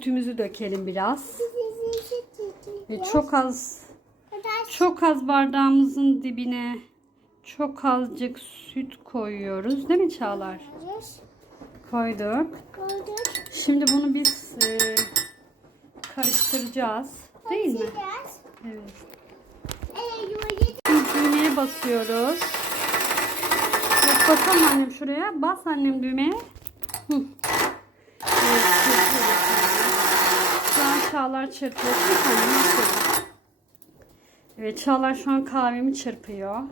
sütümüzü dökelim biraz. Ve çok az çok az bardağımızın dibine çok azıcık süt koyuyoruz. Değil mi Çağlar? Koyduk. Şimdi bunu biz e, karıştıracağız. Değil mi? Evet. Şimdi düğmeye basıyoruz. Bak bakalım annem şuraya. Bas annem düğmeye. Hı. Evet, çırpıyoruz şimdi. Şu an Çağlar çırpıyor. Çırp annem, çırp. Evet Çağlar şu an kahvemi çırpıyor.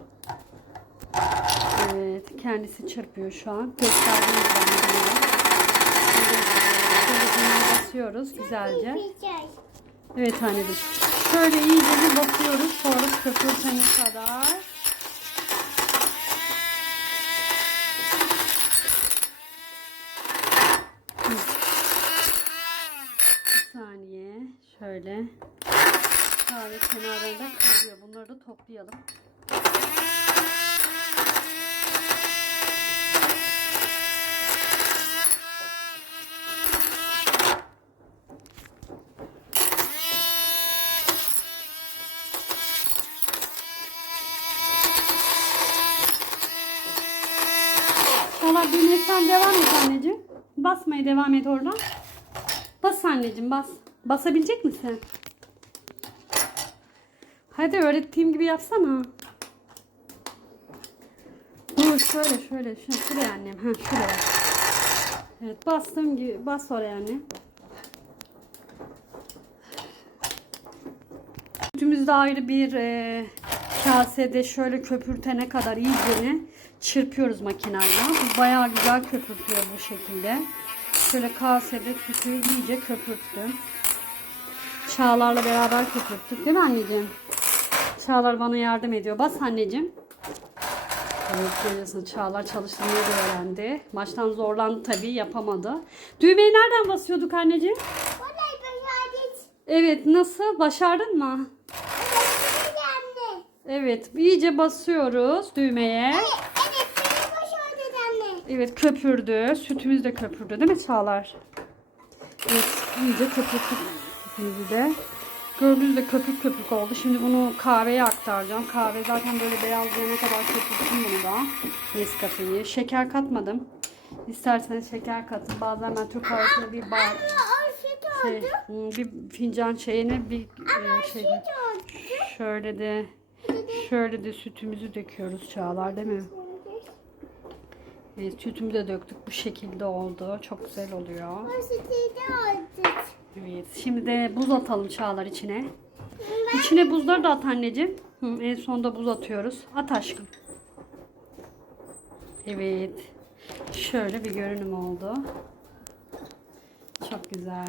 Evet kendisi çırpıyor şu an. Gösterdiğim gibi basıyoruz güzelce. Evet anneciğim. Şöyle iyice bir basıyoruz. Sonra köpürtene kadar. Hı. Bir saniye. Şöyle. Kahve kenarlarında kalıyor. Bunları da toplayalım. Valla sen devam et anneciğim. Basmaya devam et oradan. Bas anneciğim bas. Basabilecek misin? Hadi öğrettiğim gibi yapsana. Dur şöyle şöyle şöyle şuraya annem. Ha şuraya. Evet bastığım gibi bas oraya anne. Sütümüzde ayrı bir e, kasede şöyle köpürtene kadar iyicene çırpıyoruz makinayla. Bayağı güzel köpürtüyor bu şekilde. Şöyle kasede sütü iyice köpürttüm. Çağlar'la beraber köpürttük değil mi anneciğim? Çağlar bana yardım ediyor. Bas anneciğim. Evet görüyorsun Çağlar çalıştırmayı da öğrendi. Baştan zorlandı tabii yapamadı. Düğmeyi nereden basıyorduk anneciğim? Evet nasıl? Başardın mı? Evet iyice basıyoruz düğmeye. Evet köpürdü. Sütümüz de köpürdü değil mi Çağlar? Evet iyice köpürttük sütümüzü de. Gördüğünüz de köpük köpük oldu. Şimdi bunu kahveye aktaracağım. Kahve zaten böyle beyazlayana kadar köpürttüm bunu da. Nescafe'yi. Şeker katmadım. İsterseniz şeker katın. Bazen ben Türk kahvesine bir bar, şey, hmm, bir fincan şeyine bir e, şey, şöyle de şöyle de sütümüzü döküyoruz Çağlar değil mi? Evet, sütümü de döktük. Bu şekilde oldu. Çok güzel oluyor. Evet. Şimdi de buz atalım Çağlar içine. İçine buzları da at anneciğim. Hı, en sonda buz atıyoruz. At aşkım. Evet. Şöyle bir görünüm oldu. Çok güzel.